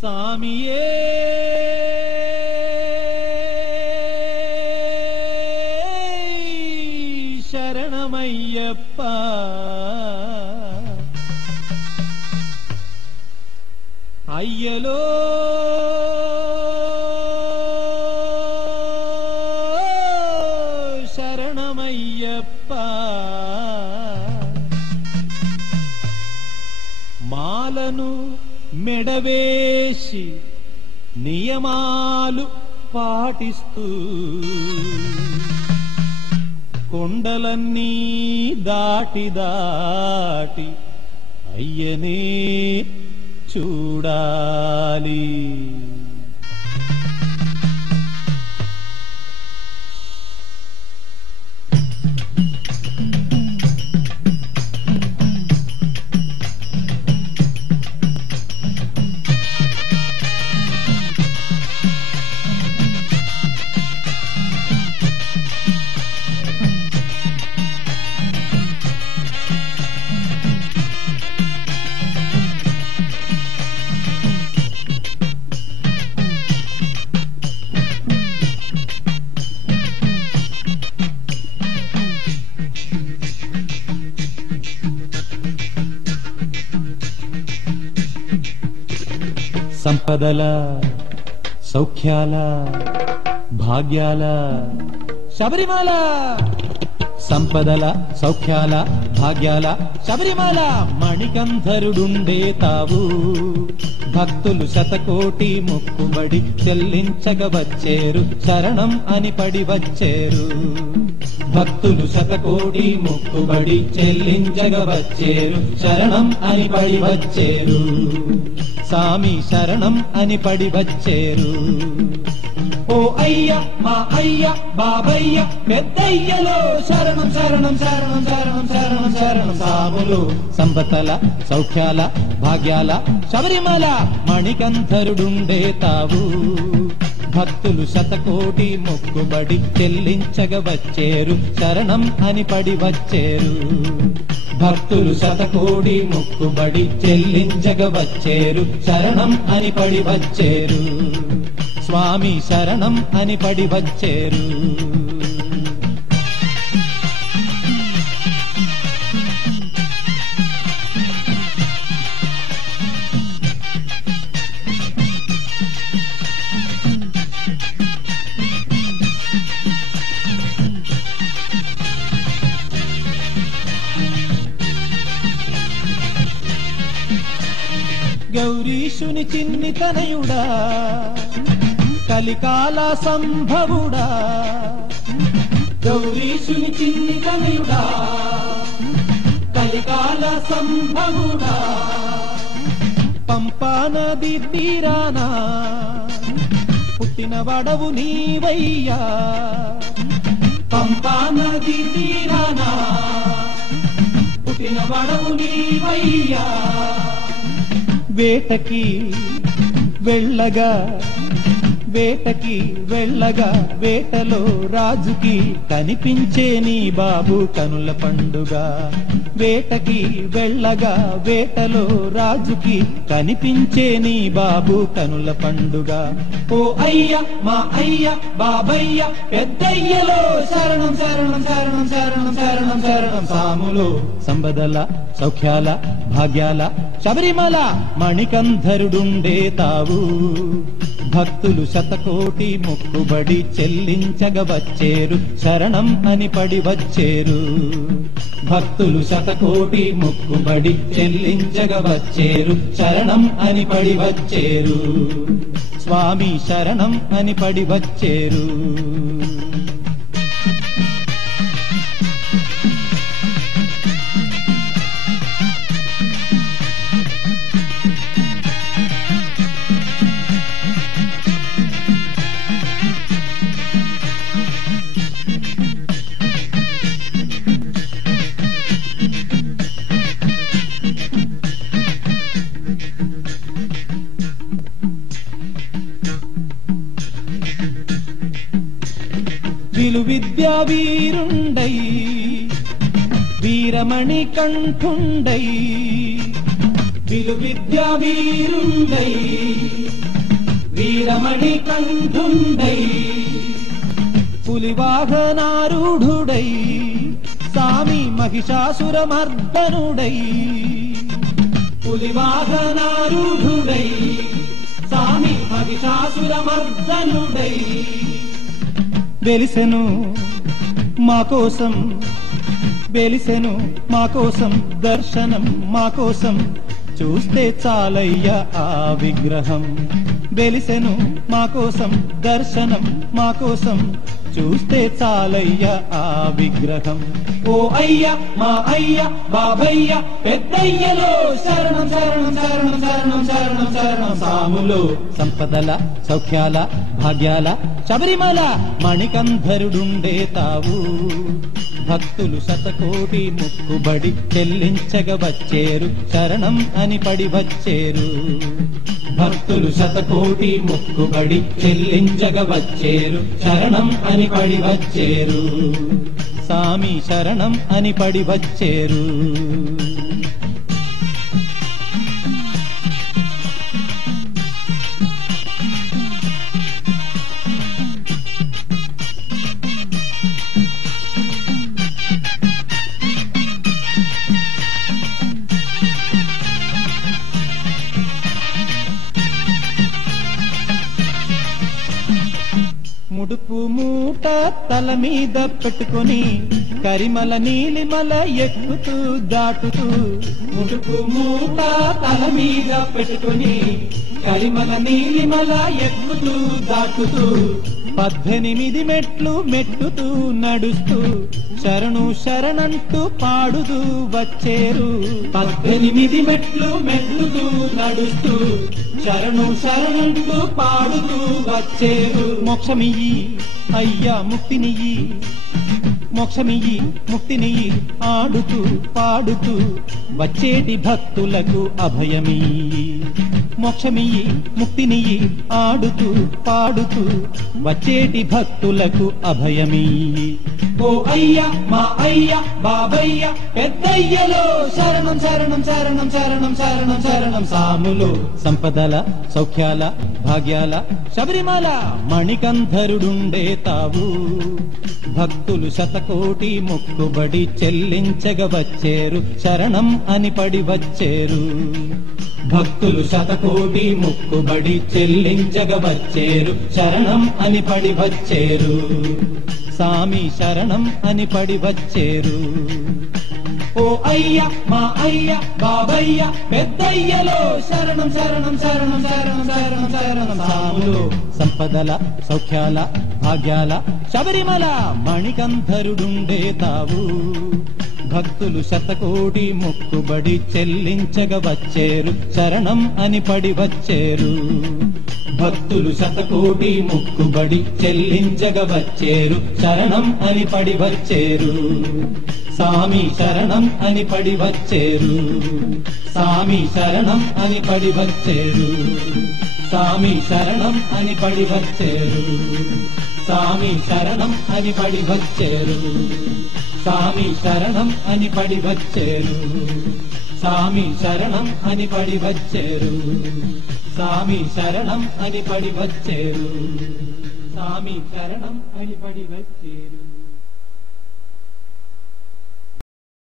సామియే శరణమయ్యప్ప అయ్యలో శరణమయ్యప్ప మాలను మెడవేసి నియమాలు పాటిస్తూ కొండలన్నీ దాటి దాటి అయ్యనే చూడాలి. సంపదల సౌఖ్యాల భాగ్యాల శబరిమల, సంపదల సౌఖ్యాల భాగ్యాల శబరిమల మణికంఠరుడుండే తావు. భక్తులు శతకోటి మొక్కుబడి చెల్లించగ వచ్చేరు, శరణం అని పడి వచ్చేరు. భక్తులు శతకోటి మొక్కుబడి చెల్లించగ వచ్చేరు, శరణం అని పడి వచ్చేరు. సామి శరణం అని పడి వచ్చేరు. ఓ అయ్య మా అయ్య బాబయ్య పెద్దయ్యలో శరణం శరణం శరణం శరణం శరణం శరణం. సాములు సంపదల సౌఖ్యాల భాగ్యాల శబరిమల మణికంఠరుడుండే తావు. భక్తులు శతకోటి మొక్కుబడి చెల్లించగ వచ్చేరు, శరణం అని పడి వచ్చేరు. భక్తులు శతకోటి మొక్కుబడి చెల్లించగ వచ్చేరు, శరణం అని పడి వచ్చేరు. స్వామి శరణం అని పడి వచ్చేరు. గౌరీశుని చిన్ని తనయుడా, కలికాల సంభవుడా. గౌరీశుని చిన్ని తనయుడా, కలికాల సంభవుడా. పంపా నది తీరాన పుట్టిన వడవు నీవయ్యా. పంపా నది తీరాన పుట్టిన వడవు నీవయ్యా. వేటకి వెళ్ళగా వేటకి వెళ్ళగా వేటలో రాజుకి కనిపించే నీ బాబు కనుల పండుగ. వేటకి వెళ్ళగా వేటలో రాజుకి కనిపించే నీ బాబు కనుల పండుగ. ఓ అయ్య మా అయ్య బాబయ్య పెద్దయ్యలో శరణం శరణం శరణం శరణం శరణం శరణం. సాములు సంపదల సౌఖ్యాల భాగ్యాల శబరిమల మణికంఠరుడుండే తావు. భక్తులు శతకోటి మొక్కుబడి చెల్లించగ వచ్చేరు, శరణం అని పడి వచ్చేరు. భక్తులు శతకోటి మొక్కుబడి చెల్లించగ వచ్చేరు, శరణం అని పడి వచ్చేరు. స్వామి శరణం అని పడి వచ్చేరు. విలు విద్యా వీరుండై వీరమణి కంఠుండై విలువిద్యా వీరుండై వీరమణి కంఠుండై పులివాహనారూఢుడై సామి మహిషాసురమర్దనుడై పులివాహనారూఢుడై సామి మహిషాసురమర్దనుడై వెలిసెను మా కోసం వెలిసెను మా కోసం దర్శనం మా కోసం చూస్తే చాలయ్య ఆ విగ్రహం వెలిసెను మా కోసం దర్శనం మా కోసం చూస్తే చాలయ్య ఆ విగ్రహం ఓ అయ్య మా అయ్య బాబయ్య పెద్దయ్యలో శరణం శరణం శరణం శరణం శరణం శరణం సాములో సంపదల సౌఖ్యాల భాగ్యాల శబరిమల మణికంధరుడుండే తావు భక్తులు శతకోటి ముక్కుబడి చెల్లించగ వచ్చేరు శరణం అని పడి వచ్చేరు భక్తులు శతకోటి ముక్కుబడి చెల్లించగ వచ్చేరు శరణం అని పడి వచ్చేరు సామి శరణం అని పడి వచ్చేరు ముడుపు మూట తల మీద పెట్టుకొని కరిమల నీలిమల ఎక్కుతూ దాటుతూ ముడుపు మూట తల మీద పెట్టుకొని కరిమల నీలిమల ఎక్కుతూ దాటుతూ 18 మెట్లు మెట్టుతూ నడుస్తూ శరణు శరణంటూ పాడుతూ వచ్చేరు 18 మెట్లు మెట్టుతూ నడుస్తూ శరణు శరణంటూ పాడుతూ వచ్చేరు మోక్షమియ్యి అయ్యా ముక్తినియ్యి మోక్షమియ్యి ముక్తినియ్యి ఆడుతూ పాడుతూ వచ్చేటి భక్తులకు అభయమియ్యి మోక్షమియ్యి ముక్తినియ్యి ఆడుతూ పాడుతూ వచ్చేటి భక్తులకు అభయమియ్యి ఓ అయ్య మా అయ్య బాబయ్య పెద్దయ్యలో శరణం శరణం శరణం శరణం శరణం శరణం సాములో సంపదల సౌఖ్యాల భాగ్యాల శబరిమల మణికంధరుడుండే తావు భక్తులు శతకోటి మొక్కుబడి చెల్లించగ వచ్చేరు శరణం అని పడి వచ్చేరు భక్తులు శతకోటి మొక్కుబడి చెల్లించగ వచ్చేరు శరణం అని పడి వచ్చేరు సామి శరణం అని పడి వచ్చేరు ఓ అయ్య మా అయ్య బాబయ్య పెద్దయ్యలో శరణం శరణం శరణం శరణం శరణం శరణం సాములో సంపదల సౌఖ్యాల భాగ్యాల శబరిమల మణికంధరుడుండే తావు భక్తులు శతకోటి మొక్కుబడి చెల్లించగ వచ్చేరు శరణం అని పడి వచ్చేరు భక్తులు శతకోటి మొక్కుబడి చెల్లించగ వచ్చేరు శరణం అని పడి వచ్చేరు సామి శరణం అని పడి వచ్చేరు సామి శరణం అని పడి వచ్చేరు సామి శరణం అని పడి వచ్చేరు సామి శరణం అని పడి వచ్చేరు సామి శరణం అని పడి వచ్చేరు సామి శరణం అని పడి వచ్చేరు సామి శరణం అని పడి వచ్చేరు సామి శరణం అని పడి వచ్చేరు